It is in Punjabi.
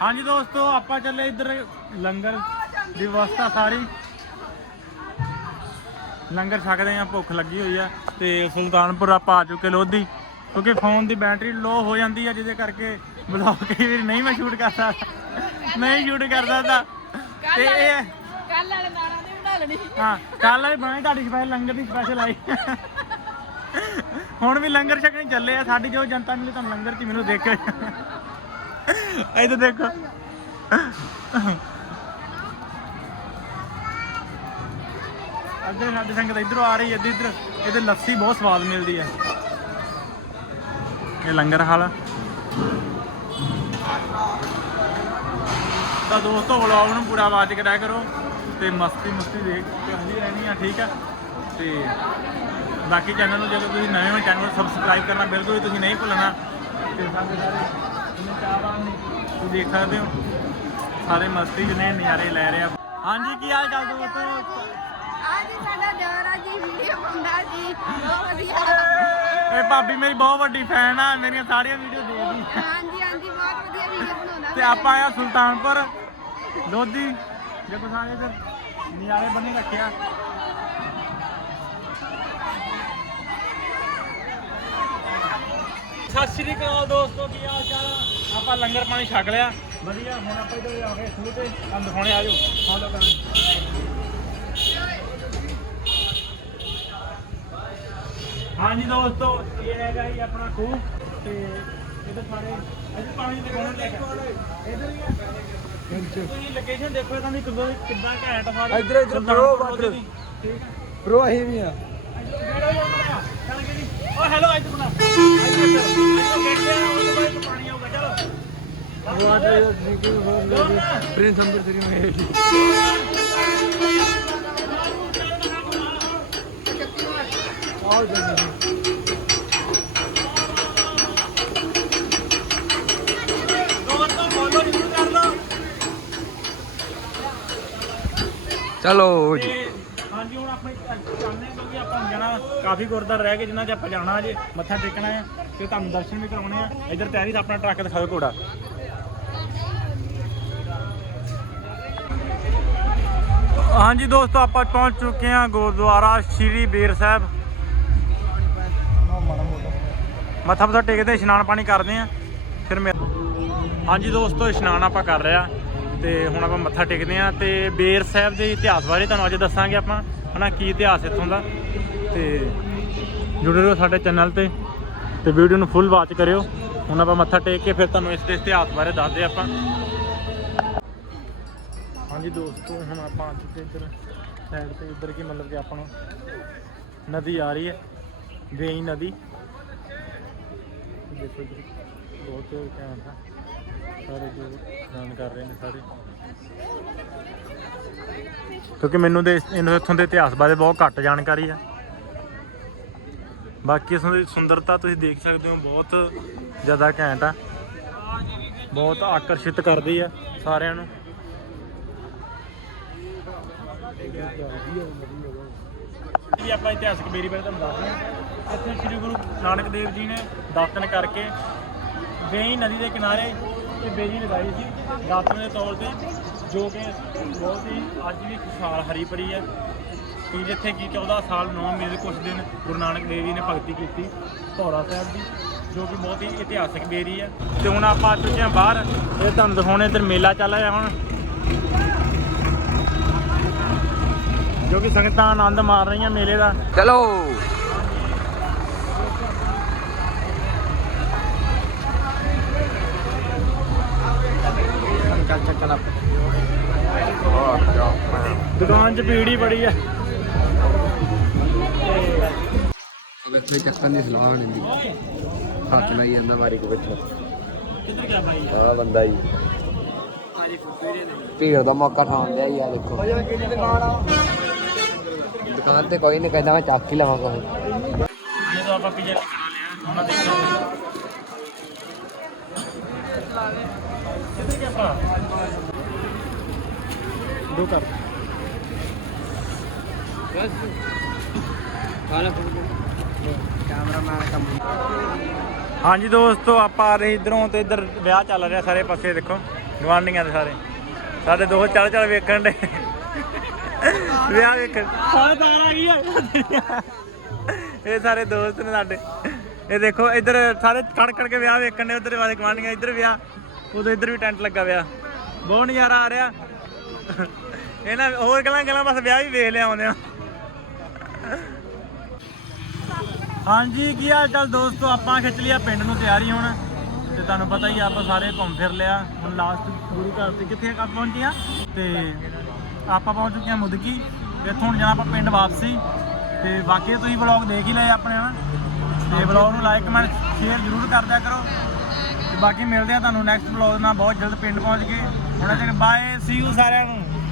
ਹਾਂਜੀ ਦੋਸਤੋ ਆਪਾਂ ਚੱਲੇ ਇੱਧਰ ਲੰਗਰ ਦੀ ਵਿਵਸਥਾ ਸਾਰੀ। ਲੰਗਰ ਛਕਦੇ ਆ ਭੁੱਖ ਲੱਗੀ ਹੋਈ ਆ ਤੇ ਸੁਲਤਾਨਪੁਰ ਆਪਾਂ ਆ ਚੁੱਕੇ ਲੋਧੀ ਕਿਉਂਕਿ ਫੋਨ ਦੀ ਬੈਟਰੀ ਲੋ ਹੋ ਜਾਂਦੀ ਆ ਜਿਹਦੇ ਕਰਕੇ ਬਲੌਗ ਕਈ ਵਾਰੀ ਨਹੀਂ ਮੈਂ ਸ਼ੂਟ ਕਰ ਸਕਦਾ। ਨਹੀਂ ਸ਼ੂਟ ਕਰ ਸਕਦਾ। ਤੇ ਇਹ ਕੱਲ ਵਾਲੇ ਨਾਰਾਂ ਦੀ ਬਣਾ ਲੈਣੀ। ਹਾਂ ਕੱਲ ਵਾਲੀ ਬਣਾਈ ਤੁਹਾਡੀ ਸਪੈਸ਼ਲ ਲੰਗਰ ਦੀ ਸਪੈਸ਼ਲ ਆਈ। ਹੁਣ ਵੀ ਲੰਗਰ ਛਕਣੇ ਚੱਲੇ ਆ ਸਾਡੀ ਜੋ ਜਨਤਾ ਮਿਲੀ ਤੁਹਾਨੂੰ ਲੰਗਰ ਚ ਮੈਨੂੰ ਦੇਖ ਕੇ ਇੱਧਰ ਦੇਖੋ। ਅੱਗੇ ਸਾਡੀ ਸੰਗਤ ਇਧਰੋਂ ਆ ਰਹੀ ਹੈ, ਇੱਧਰ ਇਹਦੇ ਲੱਸੀ ਬਹੁਤ ਸਵਾਦ ਮਿਲਦੀ ਹੈ। ਇਹ ਲੰਗਰ ਹਾਲ ਤਾਂ ਦੋਸਤੋ ਵਲੌਗ ਨੂੰ ਪੂਰਾ ਵਾਚ ਕਰਿਆ ਕਰੋ ਤੇ ਮਸਤੀ ਮਸਤੀ ਦੇਖ ਕੇ ਹਲੀ ਰਹਿਣੀ ਆ, ਠੀਕ ਆ? ਤੇ ਬਾਕੀ ਚੈਨਲ ਨੂੰ ਜਦੋਂ ਤੁਸੀਂ ਨਵੇਂ ਹੋ ਚੈਨਲ ਨੂੰ ਸਬਸਕ੍ਰਾਈਬ ਕਰਨਾ ਬਿਲਕੁਲ ਵੀ ਤੁਸੀਂ ਨਹੀਂ ਭੁੱਲਣਾ। ਤੇ ਸਾਡੇ ਸਾਰੇ ਜਿੰਨੇ ਚਾਹਵਾਨ ਨੇ ਤੁਸੀਂ ਦੇਖ ਸਕਦੇ ਹੋ ਸਾਰੇ ਮਸਤੀ ਜਨੇ ਨਜ਼ਾਰੇ ਲੈ ਰਹੇ। ਆ ਹਾਂਜੀ ਕੀ ਹਾਲ ਚਾਲ ਦੋਸਤੋ? ਅੱਜ ਸਾਡਾ ਦਿਓਰਾ ਜੀ ਵੀਡੀਓ ਪਾਉਂਦਾ ਜੀ। ਬਹੁਤ ਵਧੀਆ। ਇਹ ਭਾਬੀ ਮੇਰੀ ਬਹੁਤ ਵੱਡੀ ਫੈਨ ਆ ਮੇਰੀਆਂ ਸਾਰੀਆਂ ਵੀਡੀਓ ਦੇਖਦੀ ਹਾਂਜੀ ਹਾਂਜੀ ਬਹੁਤ ਵਧੀਆ ਵੀਡੀਓ ਬਣਾਉਂਦਾ ਤੇ ਆਪਾਂ ਆਇਆ ਸੁਲਤਾਨਪੁਰ। ਲੋਧੀ ਦੇਖੋ ਸਾਰੇ ਇਧਰ ਨਿਆਰੇ ਬੰਨੇ ਰੱਖਿਆ ਸਤਿ ਸ਼੍ਰੀ ਅਕਾਲ ਦੋਸਤੋ ਕੀ ਹਾਲ ਚਾਲ ਆ? ਆਪਾਂ ਲੰਗਰ ਪਾਣੀ ਛਕ ਲਿਆ। ਵਧੀਆ ਹੁਣ ਆਪਾਂ ਇਧਰ ਆ ਗਏ ਖੂਹ ਤੇ। ਤੁਹਾਨੂੰ ਦਿਖਾਉਣੇ ਆਜੋ ਫੋਲੋ ਕਰਨ। ਹਾਂਜੀ ਦੋਸਤੋ ਇਹ ਹੈਗਾ ਜੀ ਆਪਣਾ ਖੂਹ। ਤੇ ਇਧਰ ਸਾਰੇ ਅਜੇ ਪਾਣੀ ਦਿਖਾਉਣ ਲੈ ਕੇ ਇਧਰ ਹੀ ਆ। ਤੁਸੀਂ ਲੋਕੇਸ਼ਨ ਦੇਖੋ ਇਹਨਾਂ ਦੀ ਕਿੱਦਾਂ ਕਿੱਦਾਂ ਘੈਂਟ ਸਾਰੇ ਇੱਧਰ- ਇੱਧਰ ਸੁਲਤਾਨਪੁਰ ਇੱਧਰ। ਠੀਕ ਆ? ਬ్రో ਅਸੀਂ ਵੀ ਆ। ਓ ਹੈਲੋ ਇੱਧਰ ਬਣਾ। ਇੱਧਰ ਇੱਧਰ ਗੇਟ ਤੇ ਆ ਉਹਦੇ ਚਲੋ ਪ੍ਰਿੰਸ ਆਪਾਂ ਚਾਹੁੰਦੇ ਹਾਂ ਕਿਉਂਕਿ ਆਪਾਂ ਜਾਣਾ? ਕਾਫੀ ਗੁਰਦੁਆਰਾ ਰਹਿ ਗਏ ਜਿਨ੍ਹਾਂ 'ਚ ਆਪਾਂ ਜਾਣਾ ਜੇ, ਮੱਥਾ ਟੇਕਣਾ ਹੈ ਤੇ ਤੁਹਾਨੂੰ ਦਰਸ਼ਨ ਵੀ ਕਰਾਉਣੇ ਆ। ਇੱਧਰ ਤਿਆਰੀ ਦਾ ਆਪਣਾ ਟਰੱਕ ਦਿਖਾਓ ਘੋੜਾ। ਹਾਂਜੀ ਦੋਸਤੋ, ਆਪਾਂ ਪਹੁੰਚ ਚੁੱਕੇ ਹਾਂ ਗੁਰਦੁਆਰਾ ਸ਼੍ਰੀ ਬੇਰ ਸਾਹਿਬ। ਮੱਥਾ ਮੱਥਾ ਟੇਕਦੇ, ਇਸ਼ਨਾਨ ਪਾਣੀ ਕਰਦੇ ਆ। ਫਿਰ ਮੈਂ ਹਾਂਜੀ ਦੋਸਤੋ, ਇਸ਼ਨਾਨ ਆਪਾਂ ਕਰ ਰਹੇ ਆ ਤੇ ਹੁਣ ਆਪਾਂ ਮੱਥਾ ਟੇਕਦੇ ਆ ਤੇ ਬੇਰ ਸਾਹਿਬ ਦੇ ਇਤਿਹਾਸ ਬਾਰੇ ਤੁਹਾਨੂੰ ਅੱਜ ਦੱਸਾਂਗੇ ਆਪਾਂ। ਹਨਾ, ਕੀ ਇਤਿਹਾਸ ਇੱਥੋਂ ਦਾ। ਤੇ ਜੁੜੇ ਰਹੋ ਸਾਡੇ ਚੈਨਲ ਤੇ ਤੇ ਵੀਡੀਓ ਨੂੰ ਫੁੱਲ ਵਾਚ ਕਰਿਓ। ਹੁਣ ਆਪਾਂ ਮੱਥਾ ਟੇਕ ਕੇ ਫਿਰ ਤੁਹਾਨੂੰ ਇਸ ਦੇ ਇਤਿਹਾਸ ਬਾਰੇ ਦੱਸਦੇ ਆਪਾਂ। ਹਾਂਜੀ ਦੋਸਤੋ, ਹੁਣ ਆਪਾਂ ਆ ਚੁੱਕੇ ਇੱਧਰ ਸਾਈਡ ਤੇ। ਇੱਧਰ ਕੀ ਮਤਲਬ ਕਿ ਆਪਾਂ ਨੂੰ ਨਦੀ ਆ ਰਹੀ ਹੈ, ਵੇਈ ਨਦੀ। ਦੇਖੋ ਬਹੁਤ ਘੈਂਟ ਆ। ਸਾਰੇ ਜੋ ਇਸ਼ਨਾਨ ਕਰ ਰਹੇ ਨੇ ਸਾਰੇ। ਕਿਉਂਕਿ ਮੈਨੂੰ ਦੇ ਇਹਨਾਂ ਇੱਥੋਂ ਦੇ ਇਤਿਹਾਸ ਬਾਰੇ ਬਹੁਤ ਘੱਟ ਜਾਣਕਾਰੀ ਹੈ ਬਾਕੀ ਇਸ ਦੀ ਸੁੰਦਰਤਾ ਤੁਸੀਂ ਦੇਖ ਸਕਦੇ ਹੋ, ਬਹੁਤ ਜ਼ਿਆਦਾ ਘੈਂਟ ਆ। ਬਹੁਤ ਆਕਰਸ਼ਿਤ ਕਰਦੀ ਆ ਸਾਰਿਆਂ ਨੂੰ। ਜੀ, ਆਪਾਂ ਇਤਿਹਾਸਕ ਬੇਰੀ ਬਾਰੇ ਤੁਹਾਨੂੰ ਦੱਸਦੇ ਹਾਂ। ਇੱਥੇ ਸ੍ਰੀ ਗੁਰੂ ਨਾਨਕ ਦੇਵ ਜੀ ਨੇ ਦਾਤਨ ਕਰਕੇ ਵੇਈ ਨਦੀ ਦੇ ਕਿਨਾਰੇ ਇਹ ਬੇਰੀ ਲਗਾਈ ਸੀ ਦਾਤਨ ਦੇ ਤੌਰ ਤੇ, ਜੋ ਕਿ ਬਹੁਤ ਹੀ ਅੱਜ ਵੀ ਖੁਸ਼ਹਾਲ ਹਰੀ ਭਰੀ ਹੈ। ਕਿ ਜਿੱਥੇ ਕਿ 14 ਸਾਲ 9 ਮਹੀਨੇ ਦੇ ਕੁਝ ਦਿਨ ਗੁਰੂ ਨਾਨਕ ਦੇਵ ਜੀ ਨੇ ਭਗਤੀ ਕੀਤੀ ਭੌਰਾ ਸਾਹਿਬ ਦੀ, ਜੋ ਕਿ ਬਹੁਤ ਹੀ ਇਤਿਹਾਸਕ ਬੇਰੀ ਹੈ। ਤੇ ਹੁਣ ਆਪਾਂ ਆ ਚੁੱਕੇ ਹਾਂ ਬਾਹਰ, ਇਹ ਤੁਹਾਨੂੰ ਦਿਖਾਉਣੇ ਇੱਧਰ ਮੇਲਾ ਚੱਲ ਰਿਹਾ ਹੁਣ। ਜੋ ਕਿ ਸੰਗਤਾਂ ਆਨੰਦ ਮਾਰ ਰਹੀਆਂ ਮੇਲੇ ਦਾ। ਚਲੋ। 'ਚ ਭੀੜ ਹੀ ਬੜੀ ਆ। ਵੈਸੇ ਚੱਕਣ ਦੀ ਸਲਾਹ ਨਹੀਂ ਦੀ ਹੱਥ ਨਾਲ ਹੀ ਜਾਂਦਾ ਮਾਰੀ ਕੋ ਬੱਚਾ ਕਿੱਧਰ ਗਿਆ ਬਾਈ ਆ ਬੰਦਾ ਹੀ ਭੀੜ ਦਾ ਮੌਕਾ ਠਾਉਂਦਾ ਹੀ ਆ ਦੇਖੋ। ਦੁਕਾਨ ਤੇ ਕੋਈ ਨਹੀਂ ਕਹਿੰਦਾ ਮੈਂ ਚੱਕ ਹੀ ਲਵਾਂ ਕੋਈ ਇਹ ਤਾਂ ਆਪਾਂ ਪੀਜ਼ਾ ਖਾਣਾ ਲਿਆ ਉਹਨਾਂ ਦੇ ਕਿੱਧਰ ਗਿਆ ਭਰਾ? ਦੋ ਕਰ ਹਾਂਜੀ ਦੋਸਤੋ, ਆਪਾਂ ਆ ਰਹੇ ਇਧਰੋਂ ਤੇ ਇਧਰ ਵਿਆਹ ਚੱਲ ਰਿਹਾ ਸਾਰੇ ਪਾਸੇ, ਦੇਖੋ ਗਵਾਂਢੀਆਂ ਦੇ ਸਾਰੇ। ਸਾਡੇ ਦੋ ਚੜ ਚੜ ਵੇਖਣ ਦੇ। ਵਿਆਹ ਵੇਖਣ। ਆ ਗਈ ਆ ਇਹ ਸਾਰੇ ਦੋਸਤ ਨੇ ਸਾਡੇ। ਇਹ ਦੇਖੋ, ਇੱਧਰ ਸਾਰੇ ਖੜ ਖੜ ਕੇ ਵਿਆਹ ਵੇਖਣ ਨੇ ਉਧਰ ਵਾਲੇ ਗਵਾਂਢੀਆਂ ਇੱਧਰ ਵਿਆਹ। ਉਦੋਂ ਇੱਧਰ ਵੀ ਟੈਂਟ ਲੱਗਾ ਵਿਆਹ। ਬਹੁਤ ਨਜ਼ਾਰਾ ਆ ਰਿਹਾ। ਇਹਨਾਂ ਹੋਰ ਗੱਲਾਂ ਗੱਲਾਂ, ਬਸ ਵਿਆਹ ਵੀ ਵੇਖ ਲਿਆ ਆਉਂਦੇ ਆ ਹਾਂਜੀ ਕੀ ਹਾਲ ਚਾਲ ਦੋਸਤੋ? ਆਪਾਂ ਖਿੱਚ ਲਿਆ ਪਿੰਡ ਨੂੰ ਤਿਆਰੀ ਹੁਣ। ਤੇ ਤੁਹਾਨੂੰ ਪਤਾ ਹੀ ਆ, ਆਪਾਂ ਸਾਰੇ ਘੁੰਮ ਫਿਰ ਲਿਆ। ਹੁਣ ਲਾਸਟ ਗੁਰੂ ਘਰ ਤੇ ਕਿੱਥੇ ਆਪਾਂ ਪਹੁੰਚੇ ਆ ਤੇ ਆਪਾਂ ਪਹੁੰਚ ਚੁੱਕੇ ਆ ਮੁਦਕੀ। ਇੱਥੋਂ ਹੁਣ ਜਾਣਾ ਆਪਾਂ ਪਿੰਡ ਵਾਪਸੀ। ਤੇ ਬਾਕੀ ਤੁਸੀਂ ਵਲੌਗ ਦੇਖ ਹੀ ਲਏ ਆਪਣੇ ਹਨਾ? ਤੇ ਵਲੌਗ ਨੂੰ ਲਾਈਕ ਕਮੈਂਟ ਸ਼ੇਅਰ ਜ਼ਰੂਰ ਕਰ ਦਿਆ ਕਰੋ। ਤੇ ਬਾਕੀ ਮਿਲਦੇ ਆ ਤੁਹਾਨੂੰ ਨੈਕਸਟ ਵਲੌਗ ਨਾਲ। ਬਹੁਤ ਜਲਦ ਪਿੰਡ ਪਹੁੰਚ ਕੇ ਹੁਣ ਤੱਕ ਬਾਏ ਸੀ ਯੂ ਸਾਰਿਆਂ ਨੂੰ।